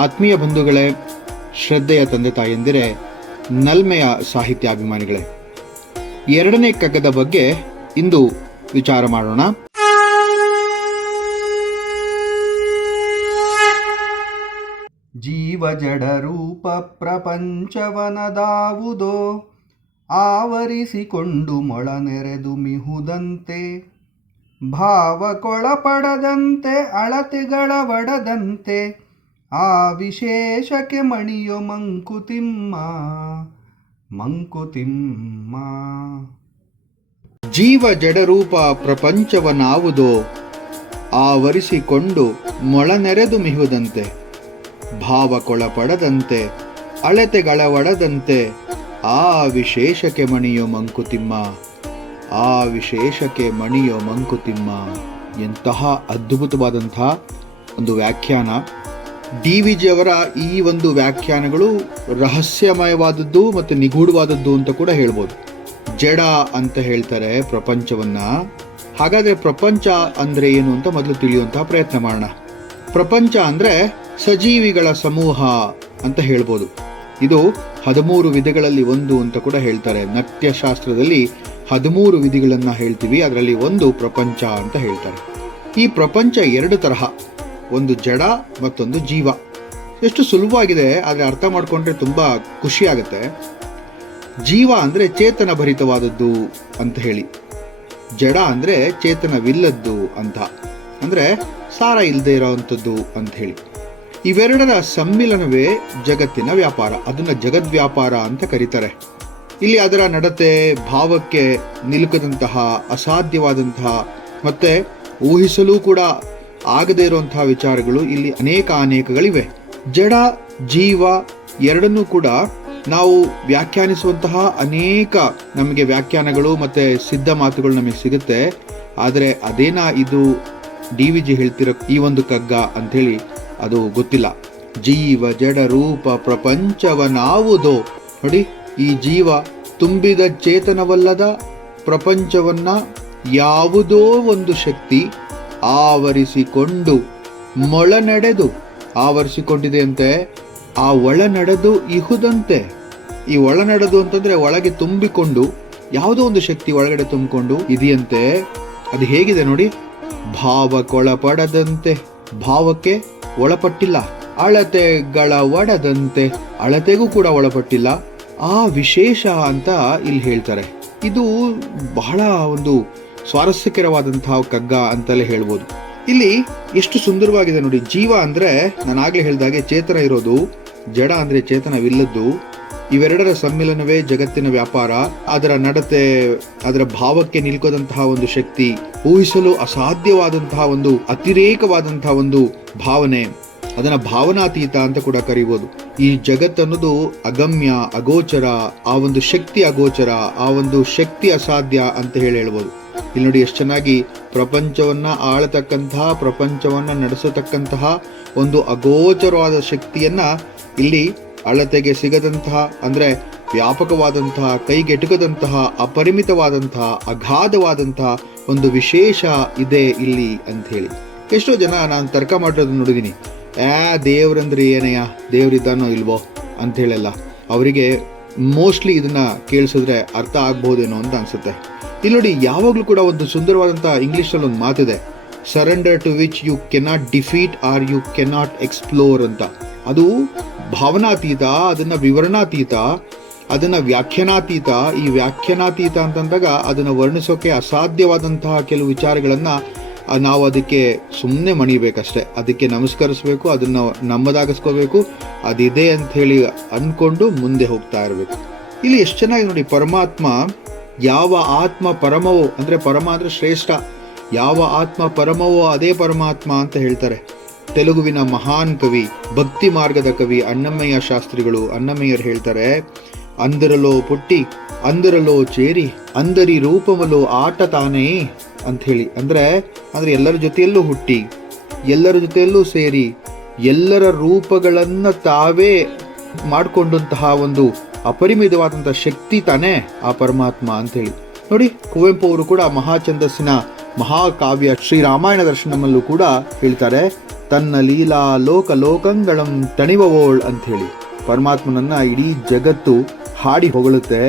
ಆತ್ಮೀಯ ಬಂಧುಗಳೇ, ಶ್ರದ್ಧೆಯ ತಂದೆ ತಾಯಂದಿರೇ, ನಲ್ಮೆಯ ಸಾಹಿತ್ಯಾಭಿಮಾನಿಗಳೇ, ಎರಡನೇ ಕಗ್ಗದ ಬಗ್ಗೆ ಇಂದು ವಿಚಾರ ಮಾಡೋಣ. ಜೀವ ಜಡ ರೂಪ ಪ್ರಪಂಚವನದಾವುದೋ ಆವರಿಸಿಕೊಂಡು ಮೊಳನೆರೆದು ಮಿಹುದಂತೆ, ಭಾವಕೊಳಪಡದಂತೆ ಅಳತೆಗಳ ಒಡದಂತೆ ಆ ವಿಶೇಷಕ್ಕೆ ಮಣಿಯೋ ಮಂಕುತಿಮ್ಮ ಮಂಕುತಿಮ್ಮ. ಜೀವ ಜಡರೂಪ ಪ್ರಪಂಚವನಾವುದೋ ಆವರಿಸಿಕೊಂಡು ಮೊಳನೆರೆದು ಮಿಹುದಂತೆ, ಭಾವಕೊಳಪಡದಂತೆ ಅಳತೆಗಳ ಒಡದಂತೆ ಆ ವಿಶೇಷಕ್ಕೆ ಮಣಿಯೋ ಮಂಕುತಿಮ್ಮ, ಆ ವಿಶೇಷಕ್ಕೆ ಮಣಿಯೋ ಮಂಕುತಿಮ್ಮ. ಎಂತಹ ಅದ್ಭುತವಾದಂತಹ ಒಂದು ವ್ಯಾಖ್ಯಾನ. DVG ಅವರ ಈ ಒಂದು ವ್ಯಾಖ್ಯಾನಗಳು ರಹಸ್ಯಮಯವಾದದ್ದು ಮತ್ತು ನಿಗೂಢವಾದದ್ದು ಅಂತ ಕೂಡ ಹೇಳ್ಬೋದು. ಜಡ ಅಂತ ಹೇಳ್ತಾರೆ ಪ್ರಪಂಚವನ್ನ. ಹಾಗಾದ್ರೆ ಪ್ರಪಂಚ ಅಂದ್ರೆ ಏನು ಅಂತ ಮೊದಲು ತಿಳಿಯುವಂತಹ ಪ್ರಯತ್ನ ಮಾಡೋಣ. ಪ್ರಪಂಚ ಅಂದ್ರೆ ಸಜೀವಿಗಳ ಸಮೂಹ ಅಂತ ಹೇಳ್ಬೋದು. ಇದು 13 ವಿಧಗಳಲ್ಲಿ ಒಂದು ಅಂತ ಕೂಡ ಹೇಳ್ತಾರೆ. ನಾಟ್ಯಶಾಸ್ತ್ರದಲ್ಲಿ 13 ವಿಧಿಗಳನ್ನ ಹೇಳ್ತೀವಿ, ಅದರಲ್ಲಿ ಒಂದು ಪ್ರಪಂಚ ಅಂತ ಹೇಳ್ತಾರೆ. ಈ ಪ್ರಪಂಚ 2 ತರಹ, ಒಂದು ಜಡ ಮತ್ತೊಂದು ಜೀವ. ಎಷ್ಟು ಸುಲಭವಾಗಿದೆ, ಆದರೆ ಅರ್ಥ ಮಾಡ್ಕೊಂಡ್ರೆ ತುಂಬಾ ಖುಷಿ ಆಗುತ್ತೆ. ಜೀವ ಅಂದ್ರೆ ಚೇತನ ಭರಿತವಾದದ್ದು ಅಂತ ಹೇಳಿ, ಜಡ ಅಂದ್ರೆ ಚೇತನವಿಲ್ಲದ್ದು ಅಂತ, ಅಂದ್ರೆ ಸಾರ ಇಲ್ಲದೆ ಇರೋವಂಥದ್ದು ಅಂತ ಹೇಳಿ. ಇವೆರಡರ ಸಮ್ಮಿಲನವೇ ಜಗತ್ತಿನ ವ್ಯಾಪಾರ. ಅದನ್ನ ಜಗದ್ವ್ಯಾಪಾರ ಅಂತ ಕರೀತಾರೆ. ಇಲ್ಲಿ ಅದರ ನಡತೆ, ಭಾವಕ್ಕೆ ನಿಲುಕದಂತಹ, ಅಸಾಧ್ಯವಾದಂತಹ ಮತ್ತೆ ಊಹಿಸಲು ಕೂಡ ಆಗದೇ ಇರುವಂತಹ ವಿಚಾರಗಳು ಇಲ್ಲಿ ಅನೇಕಗಳಿವೆ. ಜಡ ಜೀವ ಎರಡನ್ನೂ ಕೂಡ ನಾವು ವ್ಯಾಖ್ಯಾನಿಸುವಂತಹ ಅನೇಕ ನಮಗೆ ವ್ಯಾಖ್ಯಾನಗಳು ಮತ್ತೆ ಸಿದ್ಧ ಮಾತುಗಳು ನಮಗೆ ಸಿಗುತ್ತೆ. ಆದರೆ ಅದೇನಾ ಇದು DVG ಹೇಳ್ತಿರೋ ಈ ಒಂದು ಕಗ್ಗ ಅಂಥೇಳಿ ಅದು ಗೊತ್ತಿಲ್ಲ. ಜೀವ ಜಡ ರೂಪ ಪ್ರಪಂಚವನಾವುದೋ, ನೋಡಿ, ಈ ಜೀವ ತುಂಬಿದ ಚೇತನವಲ್ಲದ ಪ್ರಪಂಚವನ್ನ ಯಾವುದೋ ಒಂದು ಶಕ್ತಿ ಆವರಿಸಿಕೊಂಡು ಮೊಳನಡೆದು, ಆವರಿಸಿಕೊಂಡಿದೆ ಅಂತೆ, ಆ ಒಳನಡೆದು ಇಹುದಂತೆ. ಈ ಒಳನಡೆದು ಅಂತಂದ್ರೆ ಒಳಗೆ ತುಂಬಿಕೊಂಡು, ಯಾವುದೋ ಒಂದು ಶಕ್ತಿ ಒಳಗಡೆ ತುಂಬಿಕೊಂಡು ಇದೆಯಂತೆ. ಅದು ಹೇಗಿದೆ ನೋಡಿ, ಭಾವಕ್ಕೊಳಪಡದಂತೆ, ಭಾವಕ್ಕೆ ಒಳಪಟ್ಟಿಲ್ಲ, ಅಳತೆಗಳ ಒಡದಂತೆ, ಅಳತೆಗೂ ಕೂಡ ಒಳಪಟ್ಟಿಲ್ಲ, ಆ ವಿಶೇಷ ಅಂತ ಇಲ್ಲಿ ಹೇಳ್ತಾರೆ. ಇದು ಬಹಳ ಒಂದು ಸ್ವಾರಸ್ಯಕರವಾದಂತಹ ಕಗ್ಗ ಅಂತಲೇ ಹೇಳ್ಬೋದು. ಇಲ್ಲಿ ಎಷ್ಟು ಸುಂದರವಾಗಿದೆ ನೋಡಿ. ಜೀವ ಅಂದ್ರೆ ನಾನು ಆಗ್ಲೇ ಹೇಳಿದಾಗೆ ಚೇತನ ಇರೋದು, ಜಡ ಅಂದ್ರೆ ಚೇತನವಿಲ್ಲದ್ದು. ಇವೆರಡರ ಸಮ್ಮಿಲನವೇ ಜಗತ್ತಿನ ವ್ಯಾಪಾರ. ಅದರ ನಡತೆ, ಅದರ ಭಾವಕ್ಕೆ ನಿಲ್ಕೋದಂತಹ ಒಂದು ಶಕ್ತಿ, ಊಹಿಸಲು ಅಸಾಧ್ಯವಾದಂತಹ ಒಂದು ಅತಿರೇಕವಾದಂತಹ ಒಂದು ಭಾವನೆ, ಅದನ್ನ ಭಾವನಾತೀತ ಅಂತ ಕೂಡ ಕರೀಬಹುದು. ಈ ಜಗತ್ತನ್ನೋದು ಅಗಮ್ಯ, ಅಗೋಚರ, ಆ ಒಂದು ಶಕ್ತಿ ಅಗೋಚರ, ಆ ಒಂದು ಶಕ್ತಿ ಅಸಾಧ್ಯ ಅಂತ ಹೇಳ್ಬೋದು. ಇಲ್ಲಿ ನೋಡಿ ಎಷ್ಟು ಚೆನ್ನಾಗಿ ಪ್ರಪಂಚವನ್ನ ಆಳತಕ್ಕಂತಹ, ಪ್ರಪಂಚವನ್ನ ನಡೆಸತಕ್ಕಂತಹ ಒಂದು ಅಗೋಚರವಾದ ಶಕ್ತಿಯನ್ನ ಇಲ್ಲಿ ಅಳತೆಗೆ ಸಿಗದಂತಹ, ಅಂದ್ರೆ ವ್ಯಾಪಕವಾದಂತಹ, ಕೈಗೆಟುಕದಂತಹ, ಅಪರಿಮಿತವಾದಂತಹ, ಅಗಾಧವಾದಂತಹ ಒಂದು ವಿಶೇಷ ಇದೆ ಇಲ್ಲಿ ಅಂತ ಹೇಳಿ. ಎಷ್ಟೋ ಜನ ನಾನು ತರ್ಕ ಮಾಡೋದು ನೋಡಿದೀನಿ, ದೇವ್ರಂದ್ರೆ ಏನಯ್ಯ, ದೇವ್ರಿದ್ದಾನೋ ಇಲ್ವೋ ಅಂತ ಹೇಳಲ್ಲ. ಅವರಿಗೆ ಮೋಸ್ಟ್ಲಿ ಇದನ್ನ ಕೇಳಿಸಿದ್ರೆ ಅರ್ಥ ಆಗ್ಬಹುದೇನೋ ಅಂತ ಅನ್ಸುತ್ತೆ. ಇಲ್ಲಿ ನೋಡಿ, ಯಾವಾಗ್ಲೂ ಕೂಡ ಒಂದು ಸುಂದರವಾದಂತಹ ಇಂಗ್ಲಿಷ್ ಅಲ್ಲಿ ಒಂದು ಮಾತಿದೆ, surrender to which you cannot defeat or you cannot explore ಅಂತ. ಅದು ಭಾವನಾತೀತ, ಅದನ್ನ ವಿವರಣಾತೀತ, ಅದನ್ನ ವ್ಯಾಖ್ಯಾನಾತೀತ. ಈ ವ್ಯಾಖ್ಯಾನಾತೀತ ಅಂತಂದಾಗ ಅದನ್ನ ವರ್ಣಿಸೋಕೆ ಅಸಾಧ್ಯವಾದಂತಹ ಕೆಲವು ವಿಚಾರಗಳನ್ನ ನಾವು ಅದಕ್ಕೆ ಸುಮ್ಮನೆ ಮಣಿಬೇಕಷ್ಟೆ, ಅದಕ್ಕೆ ನಮಸ್ಕರಿಸ್ಬೇಕು, ಅದನ್ನ ನಮ್ಮದಾಗಿಸ್ಕೋಬೇಕು, ಅದಿದೆ ಅಂತ ಹೇಳಿ ಅನ್ಕೊಂಡು ಮುಂದೆ ಹೋಗ್ತಾ ಇರಬೇಕು. ಇಲ್ಲಿ ಎಷ್ಟು ಚೆನ್ನಾಗಿ ನೋಡಿ, ಪರಮಾತ್ಮ ಯಾವ ಆತ್ಮ ಪರಮವೋ, ಅಂದ್ರೆ ಪರಮ ಅಂದ್ರೆ ಶ್ರೇಷ್ಠ, ಯಾವ ಆತ್ಮ ಪರಮವೋ ಅದೇ ಪರಮಾತ್ಮ ಅಂತ ಹೇಳ್ತಾರೆ. ತೆಲುಗುವಿನ ಮಹಾನ್ ಕವಿ, ಭಕ್ತಿ ಮಾರ್ಗದ ಕವಿ ಅಣ್ಣಮಯ್ಯ ಶಾಸ್ತ್ರಿಗಳು, ಅಣ್ಣಮಯ್ಯರು ಹೇಳ್ತಾರೆ, ಅಂದರಲೋ ಪುಟ್ಟಿ ಅಂದರಲೋ ಚೇರಿ ಅಂದರಿ ರೂಪಮಲೋ ಆಟ ತಾನೇ ಅಂತ ಹೇಳಿ. ಅಂದ್ರೆ ಎಲ್ಲರ ಜೊತೆಯಲ್ಲೂ ಹುಟ್ಟಿ, ಎಲ್ಲರ ಜೊತೆಯಲ್ಲೂ ಸೇರಿ, ಎಲ್ಲರ ರೂಪಗಳನ್ನ ತಾವೇ ಮಾಡಿಕೊಂಡಂತಹ ಒಂದು ಅಪರಿಮಿತವಾದಂತಹ ಶಕ್ತಿ ತಾನೇ ಆ ಪರಮಾತ್ಮ ಅಂತ ಹೇಳಿ. ನೋಡಿ, ಕುವೆಂಪು ಅವರು ಕೂಡ ಮಹಾಛಂದಸ್ಸಿನ ಮಹಾಕಾವ್ಯ ಶ್ರೀರಾಮಾಯಣ ದರ್ಶನಮಲ್ಲೂ ಕೂಡ ಹೇಳ್ತಾರೆ, ತನ್ನ ಲೀಲಾ ಲೋಕ ಲೋಕಂಗಳಂ ತಣಿವವೋಳ್ ಅಂಥೇಳಿ ಪರಮಾತ್ಮನನ್ನ ಇಡೀ ಜಗತ್ತು ಹಾಡಿ ಹೊಗಳುತ್ತೆ.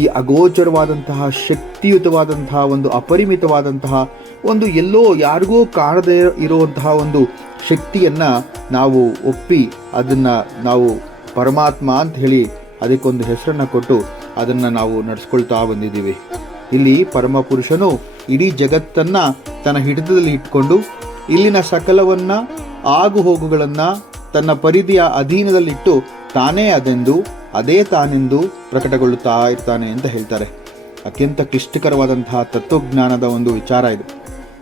ಈ ಅಗೋಚರವಾದಂತಹ ಶಕ್ತಿಯುತವಾದಂತಹ ಒಂದು ಅಪರಿಮಿತವಾದಂತಹ ಒಂದು ಎಲ್ಲೋ ಯಾರಿಗೂ ಕಾಣದೇ ಇರುವಂತಹ ಒಂದು ಶಕ್ತಿಯನ್ನು ನಾವು ಒಪ್ಪಿ ಅದನ್ನು ನಾವು ಪರಮಾತ್ಮ ಅಂತ ಹೇಳಿ ಅದಕ್ಕೊಂದು ಹೆಸರನ್ನು ಕೊಟ್ಟು ಅದನ್ನು ನಾವು ನಡೆಸ್ಕೊಳ್ತಾ ಬಂದಿದ್ದೀವಿ. ಇಲ್ಲಿ ಪರಮ ಪುರುಷನು ಇಡೀ ಜಗತ್ತನ್ನು ತನ್ನ ಹಿಡಿತದಲ್ಲಿ ಇಟ್ಕೊಂಡು ಇಲ್ಲಿನ ಸಕಲವನ್ನು ಆಗು ಹೋಗುಗಳನ್ನು ತನ್ನ ಪರಿಧಿಯ ಅಧೀನದಲ್ಲಿಟ್ಟು ತಾನೇ ಅದೆಂದು ಅದೇ ತಾನೆಂದು ಪ್ರಕಟಗೊಳ್ಳುತ್ತಾ ಇರ್ತಾನೆ ಅಂತ ಹೇಳ್ತಾರೆ. ಅತ್ಯಂತ ಕ್ಲಿಷ್ಟಕರವಾದಂತಹ ತತ್ವಜ್ಞಾನದ ಒಂದು ವಿಚಾರ ಇದು.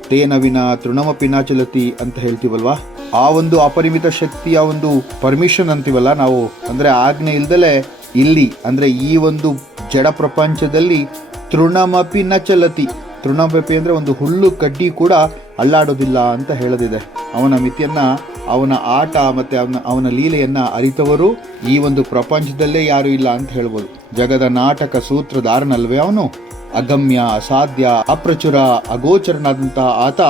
ತೇನ ವಿನ ತೃಣಮಪಿ ನ ಚಲತಿ ಅಂತ ಹೇಳ್ತೀವಲ್ವಾ, ಆ ಒಂದು ಅಪರಿಮಿತ ಶಕ್ತಿಯ ಒಂದು ಪರ್ಮಿಷನ್ ಅಂತೀವಲ್ಲ ನಾವು, ಅಂದರೆ ಆಜ್ಞೆ ಇಲ್ದಲೆ ಇಲ್ಲಿ ಅಂದರೆ ಈ ಒಂದು ಜಡ ಪ್ರಪಂಚದಲ್ಲಿ ತೃಣಮಪಿ ನ ಚಲತಿ. ತೃಣಮಪಿ ಅಂದರೆ ಒಂದು ಹುಲ್ಲು ಕಡ್ಡಿ ಕೂಡ ಅಲ್ಲಾಡೋದಿಲ್ಲ ಅಂತ ಹೇಳೋದಿದೆ. ಅವನ ಮಿತಿಯನ್ನು, ಅವನ ಆಟ ಮತ್ತು ಅವನ ಲೀಲೆಯನ್ನು ಅರಿತವರು ಈ ಒಂದು ಪ್ರಪಂಚದಲ್ಲೇ ಯಾರೂ ಇಲ್ಲ ಅಂತ ಹೇಳ್ಬೋದು. ಜಗದ ನಾಟಕ ಸೂತ್ರಧಾರನಲ್ವೇ ಅವನು. ಅಗಮ್ಯ, ಅಸಾಧ್ಯ, ಅಪ್ರಚುರ, ಅಗೋಚರನಾದಂತಹ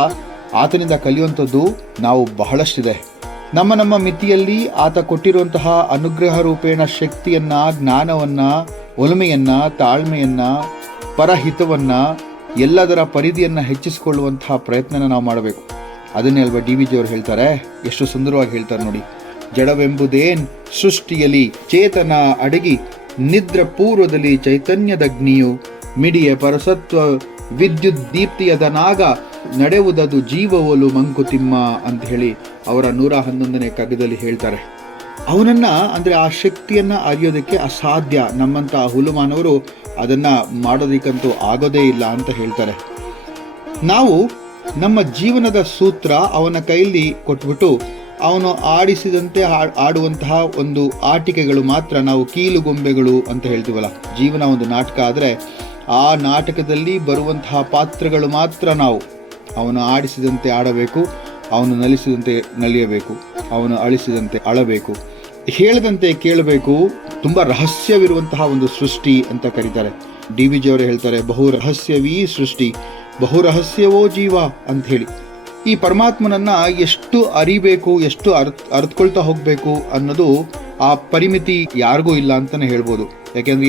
ಆತನಿಂದ ಕಲಿಯುವಂಥದ್ದು ನಾವು ಬಹಳಷ್ಟಿದೆ. ನಮ್ಮ ಮಿತಿಯಲ್ಲಿ ಆತ ಕೊಟ್ಟಿರುವಂತಹ ಅನುಗ್ರಹ ರೂಪೇಣ ಶಕ್ತಿಯನ್ನು, ಜ್ಞಾನವನ್ನು, ಒಲಮೆಯನ್ನು, ತಾಳ್ಮೆಯನ್ನು, ಪರಹಿತವನ್ನು, ಎಲ್ಲದರ ಪರಿಧಿಯನ್ನು ಹೆಚ್ಚಿಸಿಕೊಳ್ಳುವಂತಹ ಪ್ರಯತ್ನನ ನಾವು ಮಾಡಬೇಕು. ಅದನ್ನೇ ಅಲ್ವಾ DVG ಅವರು ಹೇಳ್ತಾರೆ, ಎಷ್ಟು ಸುಂದರವಾಗಿ ಹೇಳ್ತಾರೆ ನೋಡಿ. ಜಡವೆಂಬುದೇನ್ ಸೃಷ್ಟಿಯಲ್ಲಿ ಚೇತನ ಅಡಗಿ ನಿದ್ರ ಪೂರ್ವದಲ್ಲಿ ಚೈತನ್ಯದಗ್ನಿಯು ಮಿಡಿಯ ಪರಸತ್ವ ವಿದ್ಯುತ್ ದೀಪ್ತಿಯದನಾಗ ನಡೆಯುವುದದು ಜೀವವೋಲು ಮಂಕುತಿಮ್ಮ ಅಂತ ಹೇಳಿ ಅವರ 111ನೇ ಕಗ್ಗದಲ್ಲಿ ಹೇಳ್ತಾರೆ. ಅವನನ್ನ ಅಂದರೆ ಆ ಶಕ್ತಿಯನ್ನು ಅರಿಯೋದಕ್ಕೆ ಅಸಾಧ್ಯ. ನಮ್ಮಂಥ ಹುಲುಮಾನವರು ಅದನ್ನು ಮಾಡೋದಕ್ಕಂತೂ ಆಗೋದೇ ಇಲ್ಲ ಅಂತ ಹೇಳ್ತಾರೆ. ನಾವು ನಮ್ಮ ಜೀವನದ ಸೂತ್ರ ಅವನ ಕೈಯಲ್ಲಿ ಕೊಟ್ಬಿಟ್ಟು ಅವನು ಆಡಿಸಿದಂತೆ ಆಡುವಂತಹ ಒಂದು ಆಟಿಕೆಗಳು ಮಾತ್ರ ನಾವು ಕೀಲುಗೊಂಬೆಗಳು ಅಂತ ಹೇಳ್ತೀವಲ್ಲ. ಜೀವನ ಒಂದು ನಾಟಕ ಆದರೆ ಆ ನಾಟಕದಲ್ಲಿ ಬರುವಂತಹ ಪಾತ್ರಗಳು ಮಾತ್ರ ನಾವು. ಅವನು ಆಡಿಸಿದಂತೆ ಆಡಬೇಕು, ಅವನು ನಲಿಸಿದಂತೆ ನಲಿಯಬೇಕು, ಅವನು ಅಳಿಸಿದಂತೆ ಅಳಬೇಕು, ಹೇಳಿದಂತೆ ಕೇಳಬೇಕು. ತುಂಬ ರಹಸ್ಯವಿರುವಂತಹ ಒಂದು ಸೃಷ್ಟಿ ಅಂತ ಕರೀತಾರೆ. DVG ಅವರು ಹೇಳ್ತಾರೆ, ಬಹು ರಹಸ್ಯವೀ ಸೃಷ್ಟಿ, ಬಹು ರಹಸ್ಯವೋ ಜೀವ ಅಂತ ಹೇಳಿ. ಈ ಪರಮಾತ್ಮನನ್ನ ಎಷ್ಟು ಅರಿಬೇಕು, ಎಷ್ಟು ಅರ್ಥಕೊಳ್ತಾ ಹೋಗಬೇಕು ಅನ್ನೋದು ಆ ಪರಿಮಿತಿ ಯಾರಿಗೂ ಇಲ್ಲ ಅಂತಲೇ ಹೇಳ್ಬೋದು. ಯಾಕೆಂದರೆ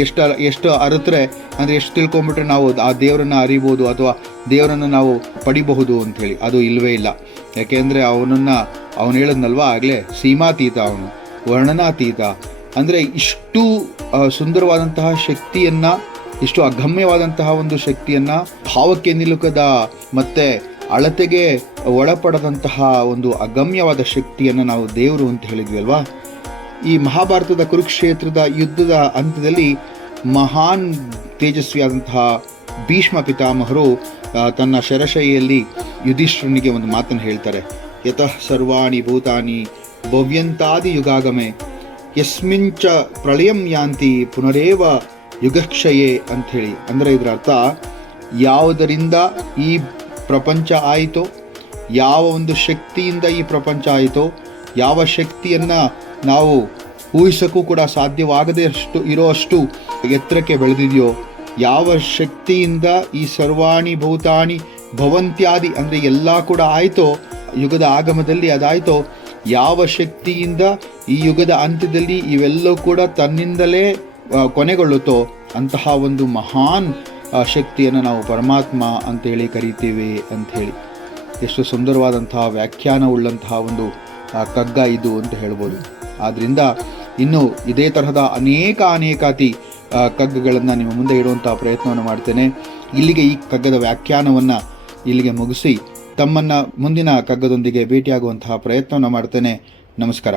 ಎಷ್ಟು ಅರಿತ್ರೆ ಅಂದರೆ ಎಷ್ಟು ತಿಳ್ಕೊಂಬಿಟ್ರೆ ನಾವು ಆ ದೇವರನ್ನು ಅರಿಬೋದು ಅಥವಾ ದೇವರನ್ನು ನಾವು ಪಡಿಬಹುದು ಅಂಥೇಳಿ, ಅದು ಇಲ್ಲವೇ ಇಲ್ಲ. ಯಾಕೆಂದರೆ ಅವನು ಹೇಳಿದ್ನಲ್ವ ಆಗಲೇ, ಸೀಮಾತೀತ, ಅವನು ವರ್ಣನಾತೀತ. ಅಂದರೆ ಇಷ್ಟು ಸುಂದರವಾದಂತಹ ಶಕ್ತಿಯನ್ನು, ಇಷ್ಟು ಅಗಮ್ಯವಾದಂತಹ ಒಂದು ಶಕ್ತಿಯನ್ನು, ಭಾವಕ್ಕೆ ನಿಲುಕದ ಮತ್ತು ಅಳತೆಗೆ ಒಳಪಡದಂತಹ ಒಂದು ಅಗಮ್ಯವಾದ ಶಕ್ತಿಯನ್ನು ನಾವು ದೇವರು ಅಂತ ಹೇಳಿದ್ವಿ ಅಲ್ವಾ. ಈ ಮಹಾಭಾರತದ ಕುರುಕ್ಷೇತ್ರದ ಯುದ್ಧದ ಅಂತ್ಯದಲ್ಲಿ ಮಹಾನ್ ತೇಜಸ್ವಿಯಾದಂತಹ ಭೀಷ್ಮ ಪಿತಾಮಹರು ತನ್ನ ಶರಶೈಯಲ್ಲಿ ಯುಧಿಷ್ಠಿರನಿಗೆ ಒಂದು ಮಾತನ್ನು ಹೇಳ್ತಾರೆ. ಯತಃ ಸರ್ವಾಣಿ ಭೂತಾನಿ ಭವ್ಯಂತಾದಿ ಯುಗಾಗಮೆ ಯಸ್ಮಿಂಚ ಪ್ರಳಯಂ ಯಾಂತಿ ಪುನರೇವ ಯುಗಕ್ಷಯೇ ಅಂಥೇಳಿ. ಅಂದರೆ ಇದರ ಅರ್ಥ, ಯಾವುದರಿಂದ ಈ ಪ್ರಪಂಚ ಆಯಿತೋ, ಯಾವ ಒಂದು ಶಕ್ತಿಯಿಂದ ಈ ಪ್ರಪಂಚ ಆಯಿತೋ, ಯಾವ ಶಕ್ತಿಯನ್ನು ನಾವು ಊಹಿಸೋಕ್ಕೂ ಕೂಡ ಸಾಧ್ಯವಾಗದೇ ಇರೋಷ್ಟು ಎತ್ತರಕ್ಕೆ ಬೆಳೆದಿದೆಯೋ, ಯಾವ ಶಕ್ತಿಯಿಂದ ಈ ಸರ್ವಾಣಿ ಭೂತಾನಿ ಭವಂತ್ಯಾದಿ ಅಂದರೆ ಎಲ್ಲ ಕೂಡ ಆಯಿತೋ, ಯುಗದ ಆಗಮದಲ್ಲಿ ಅದಾಯಿತೋ, ಯಾವ ಶಕ್ತಿಯಿಂದ ಈ ಯುಗದ ಅಂತ್ಯದಲ್ಲಿ ಇವೆಲ್ಲವೂ ಕೂಡ ತನ್ನಿಂದಲೇ ಕೊನೆಗೊಳ್ಳುತ್ತೋ ಅಂತಹ ಒಂದು ಮಹಾನ್ ಶಕ್ತಿಯನ್ನು ನಾವು ಪರಮಾತ್ಮ ಅಂತೇಳಿ ಕರಿತೀವಿ ಅಂಥೇಳಿ. ಎಷ್ಟು ಸುಂದರವಾದಂತಹ ವ್ಯಾಖ್ಯಾನ ಉಳ್ಳಂತಹ ಒಂದು ಕಗ್ಗ ಇದು ಅಂತ ಹೇಳ್ಬೋದು. ಆದ್ದರಿಂದ ಇನ್ನು ಇದೇ ತರಹದ ಅನೇಕಾತಿ ಕಗ್ಗಗಳನ್ನು ನಿಮ್ಮ ಮುಂದೆ ಇಡುವಂಥ ಪ್ರಯತ್ನವನ್ನು ಮಾಡ್ತೇನೆ. ಇಲ್ಲಿಗೆ ಈ ಕಗ್ಗದ ವ್ಯಾಖ್ಯಾನವನ್ನು ಇಲ್ಲಿಗೆ ಮುಗಿಸಿ ತಮ್ಮನ್ನು ಮುಂದಿನ ಕಗ್ಗದೊಂದಿಗೆ ಭೇಟಿಯಾಗುವಂತಹ ಪ್ರಯತ್ನವನ್ನು ಮಾಡ್ತೇನೆ. ನಮಸ್ಕಾರ.